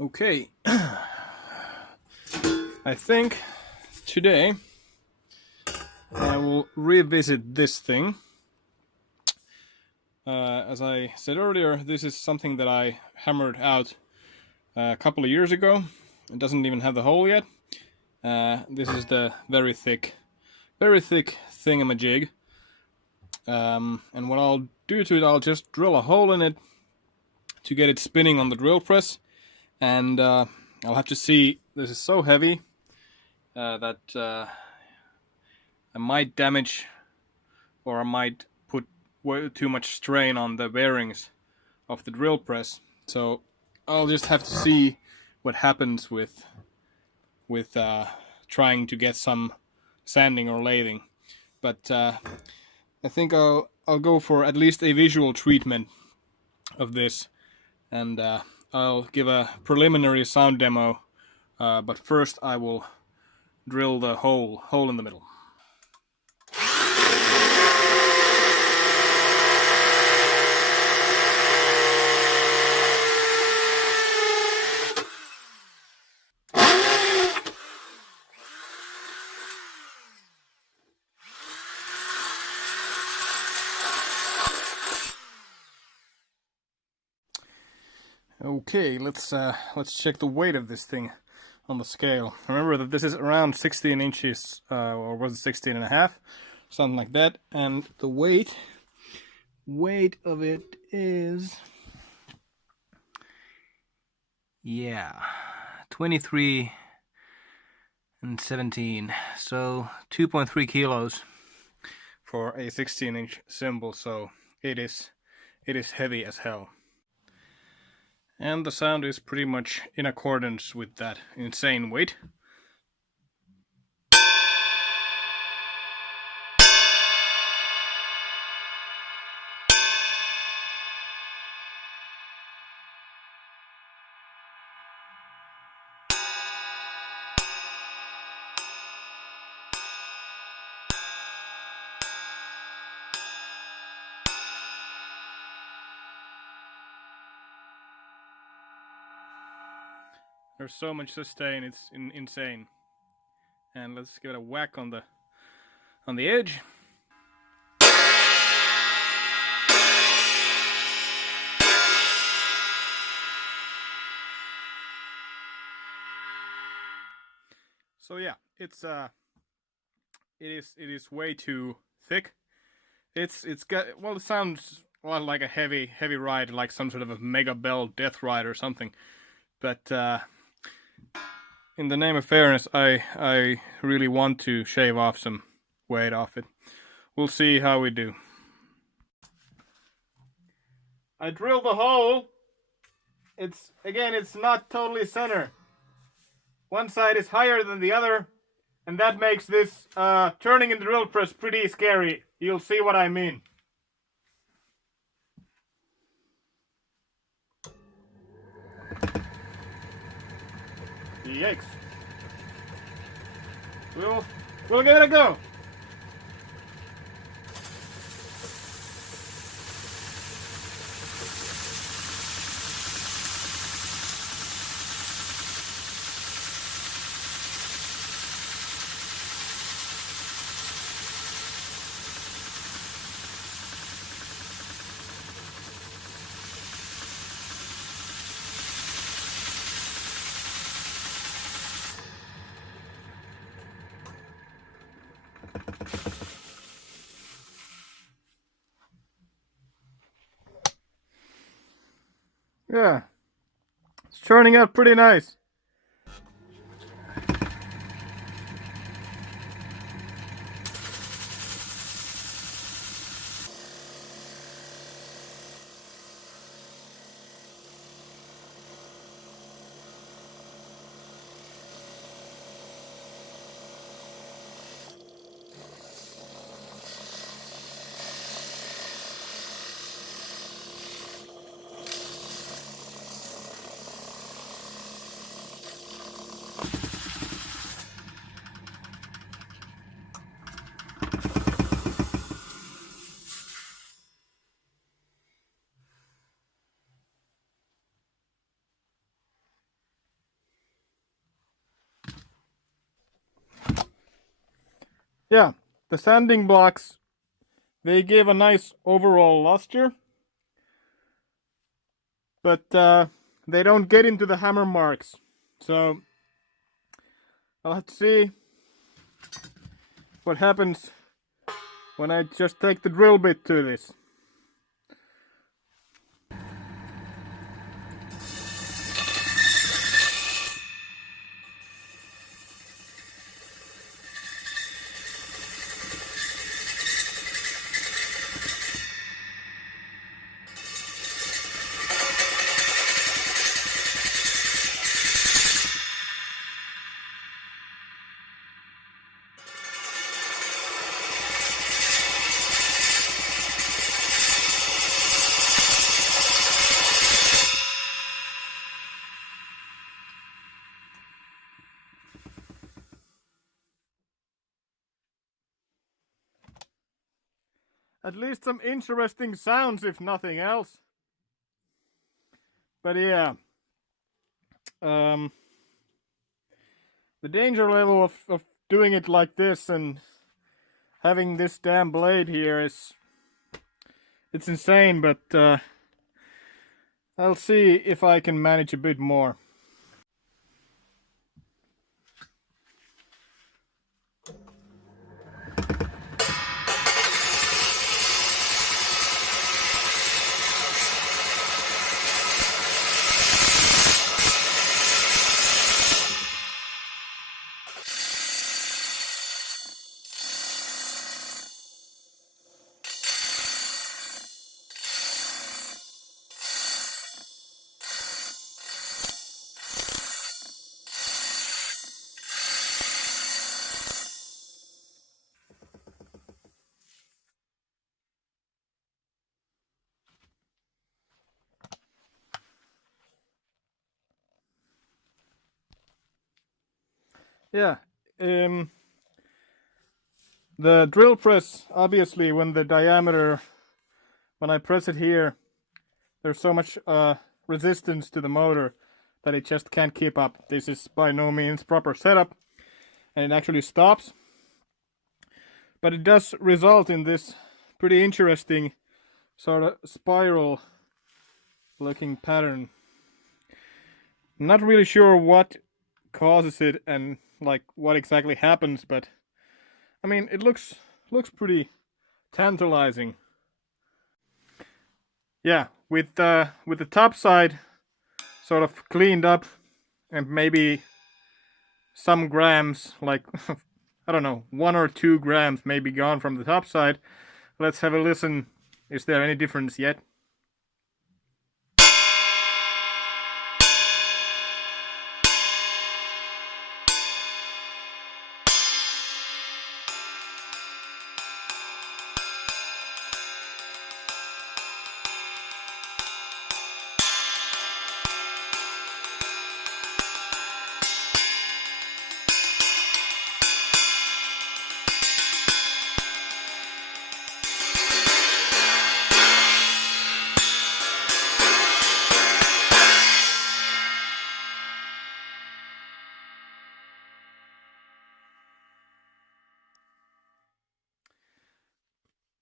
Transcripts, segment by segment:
Okay, I think today I will revisit this thing. As I said earlier, this is something that I hammered out a couple of years ago. It doesn't even have the hole yet. This is the very thick thingamajig. And what I'll do to it, I'll just drill a hole in it to get it spinning on the drill press. And I'll have to see, this is so heavy that I might damage, or I might put way too much strain on the bearings of the drill press. So I'll just have to see what happens with trying to get some sanding or lathing. But I think I'll go for at least a visual treatment of this, and I'll give a preliminary sound demo. But first I will drill the hole in the middle. Okay, let's check the weight of this thing on the scale. Remember that this is around 16 inches, or was it 16 and a half? Something like that. And the weight of it is, 23 and 17. So 2.3 kilos for a 16-inch cymbal. So it is heavy as hell. And the sound is pretty much in accordance with that insane weight. There's so much sustain, it's insane. And let's give it a whack on the edge. So yeah, it is way too thick. It's got, well, it sounds a lot like a heavy ride, like some sort of a Mega Bell death ride or something. But in the name of fairness, I really want to shave off some weight off it. We'll see how we do. I drilled the hole. It's not totally center. One side is higher than the other, and that makes this turning in the drill press pretty scary. You'll see what I mean. Yikes. We'll give it a go. Yeah, it's turning out pretty nice. Yeah, the sanding blocks, they give a nice overall luster, but they don't get into the hammer marks. So I'll have to see what happens when I just take the drill bit to this. At least some interesting sounds, if nothing else. But yeah, the danger level of doing it like this and having this damn blade here it's insane, but I'll see if I can manage a bit more. Yeah, the drill press, obviously, when I press it here, there's so much resistance to the motor that it just can't keep up. This is by no means proper setup, and it actually stops. But it does result in this pretty interesting sort of spiral looking pattern. I'm not really sure what causes it and like what exactly happens, but I mean it looks pretty tantalizing. Yeah, with the top side sort of cleaned up and maybe some grams, like I don't know, 1 or 2 grams maybe gone from the top side. Let's have a listen. Is there any difference yet?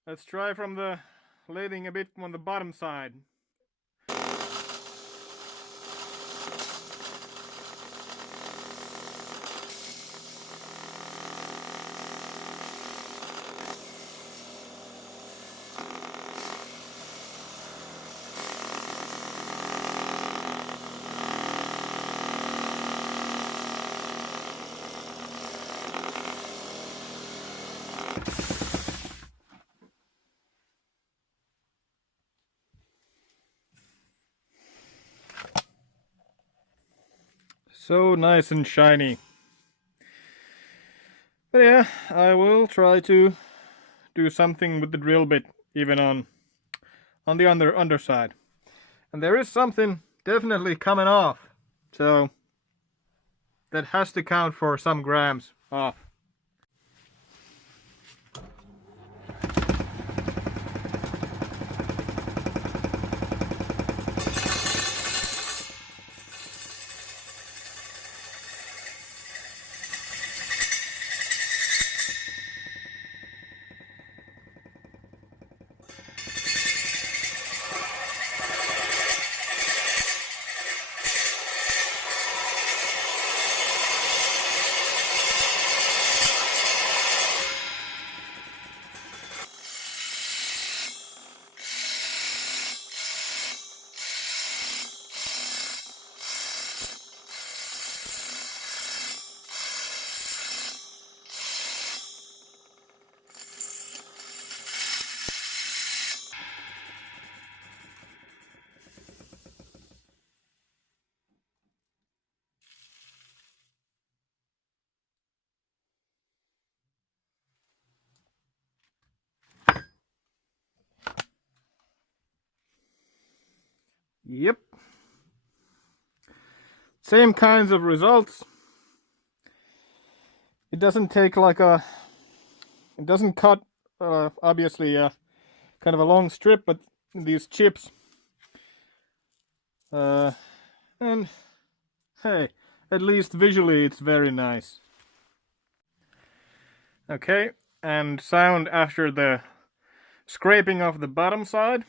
Let's try from the lading a bit on the bottom side. So nice and shiny. But yeah, I will try to do something with the drill bit even on the underside. And there is something definitely coming off. So that has to count for some grams off. Yep. Same kinds of results. It doesn't take like a... It doesn't cut, obviously, kind of a long strip, but these chips. And hey, at least visually it's very nice. Okay, and sound after the scraping of the bottom side.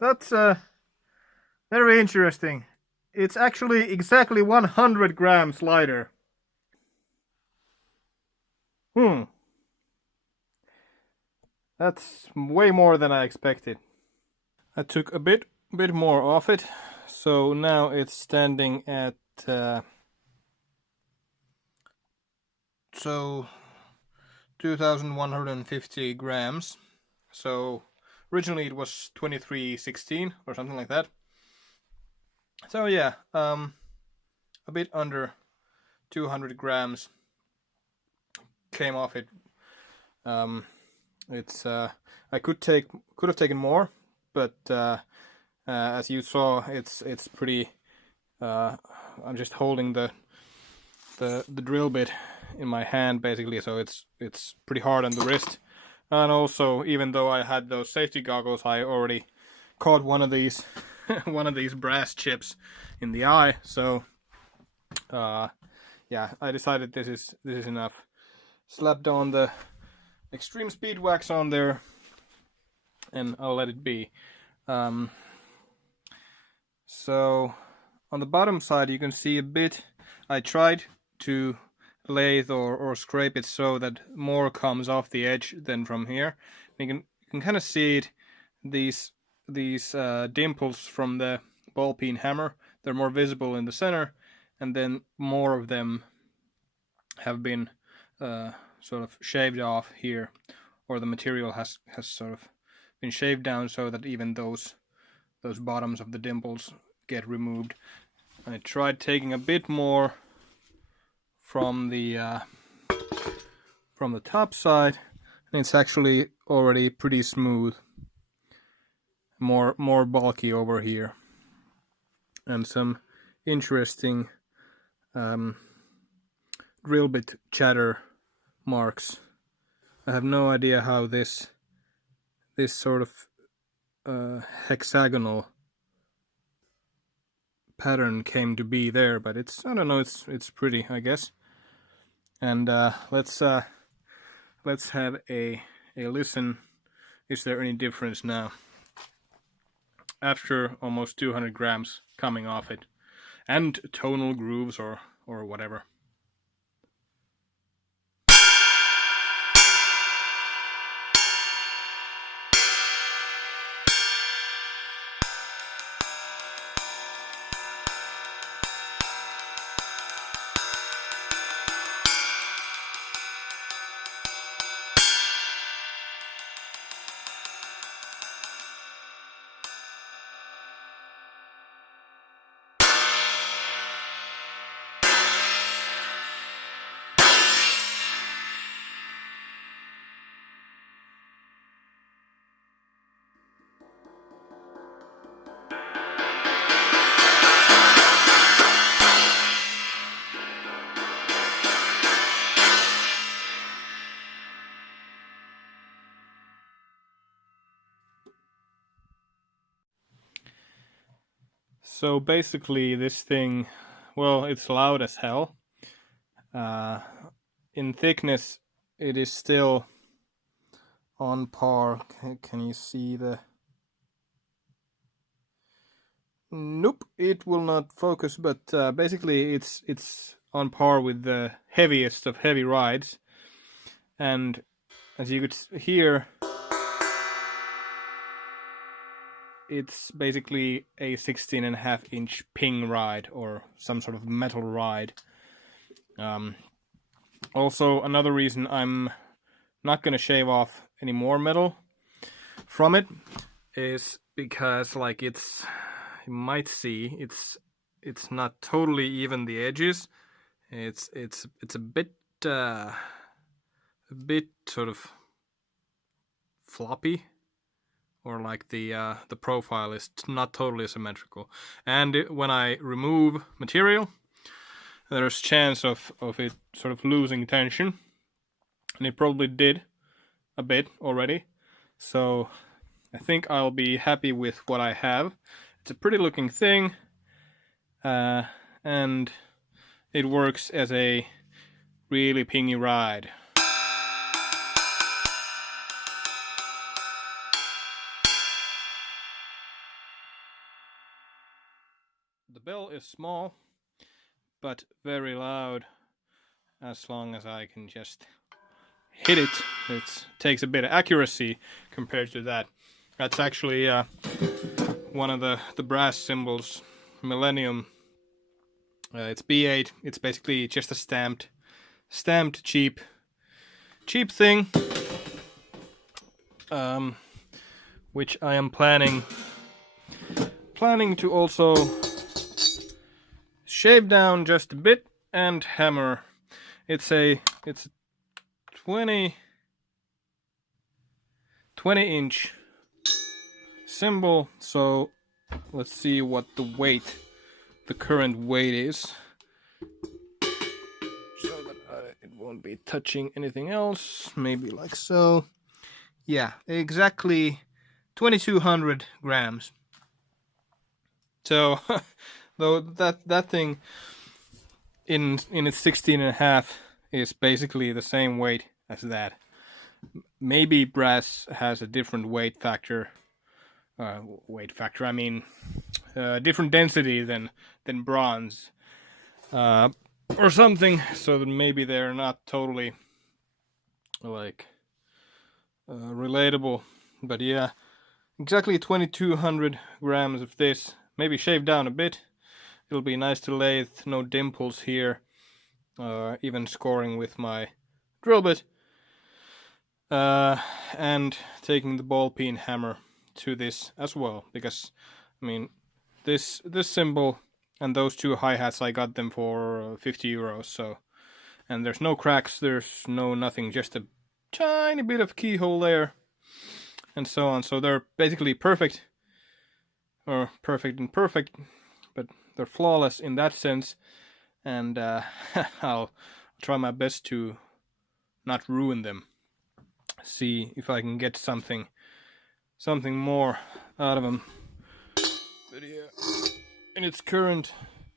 That's very interesting. It's actually exactly 100 grams lighter. That's way more than I expected. I took a bit more off it, so now it's standing at so 2,150 grams. So originally it was 2316 or something like that. So yeah, a bit under 200 grams came off it. It's I could have taken more, but as you saw, it's pretty. I'm just holding the drill bit in my hand basically, so it's pretty hard on the wrist. And also, even though I had those safety goggles, I already caught one of these one of these brass chips in the eye. So yeah, I decided this is enough. Slapped on the extreme speed wax on there, and I'll let it be. So on the bottom side you can see a bit. I tried to lathe or scrape it so that more comes off the edge than from here. You can kind of see it. These dimples from the ball peen hammer, they're more visible in the center, and then more of them have been sort of shaved off here, or the material has sort of been shaved down so that even those bottoms of the dimples get removed. I tried taking a bit more from the top side, and it's actually already pretty smooth. More bulky over here, and some interesting drill bit chatter marks. I have no idea how this sort of hexagonal pattern came to be there, but it's, I don't know, it's pretty, I guess. And let's have a listen. Is there any difference now after almost 200 grams coming off it, and tonal grooves or whatever? So basically this thing, well, it's loud as hell. In thickness it is still on par. Can you see the... Nope, it will not focus, but basically it's on par with the heaviest of heavy rides. And as you could hear, it's basically a 16.5-inch ping ride or some sort of metal ride. Also, another reason I'm not going to shave off any more metal from it is because, like, you might see it's not totally even the edges. It's a bit sort of floppy, or like the profile is not totally symmetrical. And when I remove material, there's chance of it sort of losing tension, and it probably did a bit already. So I think I'll be happy with what I have. It's a pretty looking thing, and it works as a really pingy ride. The bell is small, but very loud. As long as I can just hit it, it takes a bit of accuracy compared to that. That's actually one of the brass cymbals, Millennium. It's B8. It's basically just a stamped cheap thing, which I am planning to also shave down just a bit and hammer. It's a 20-inch cymbal, so let's see what the current weight is, so that it won't be touching anything else. Maybe like so. Yeah, exactly 2,200 grams. So though that thing in its 16.5 is basically the same weight as that. Maybe brass has a different weight factor. I mean, different density than bronze, or something. So that maybe they're not totally like relatable. But yeah, exactly 2,200 grams of this. Maybe shave down a bit. It'll be nice to lathe, no dimples here. Even scoring with my drill bit. And taking the ball peen hammer to this as well, because I mean this cymbal and those two hi-hats, I got them for 50 euros. So, and there's no cracks, there's no nothing, just a tiny bit of keyhole there and so on. So they're basically perfect, or perfect and perfect, but they're flawless in that sense. And I'll try my best to not ruin them. See if I can get something more out of them. But yeah, in its current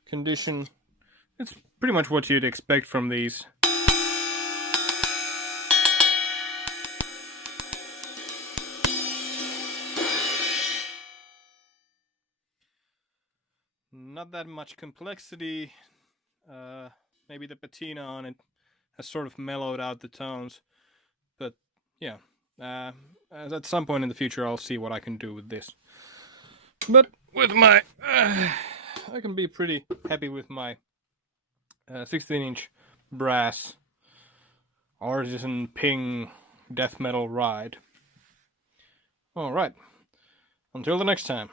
condition, it's pretty much what you'd expect from these. Not that much complexity. Maybe the patina on it has sort of mellowed out the tones. But yeah, at some point in the future I'll see what I can do with this. But with my I can be pretty happy with my 16-inch brass artisan ping death metal ride. Alright, until the next time.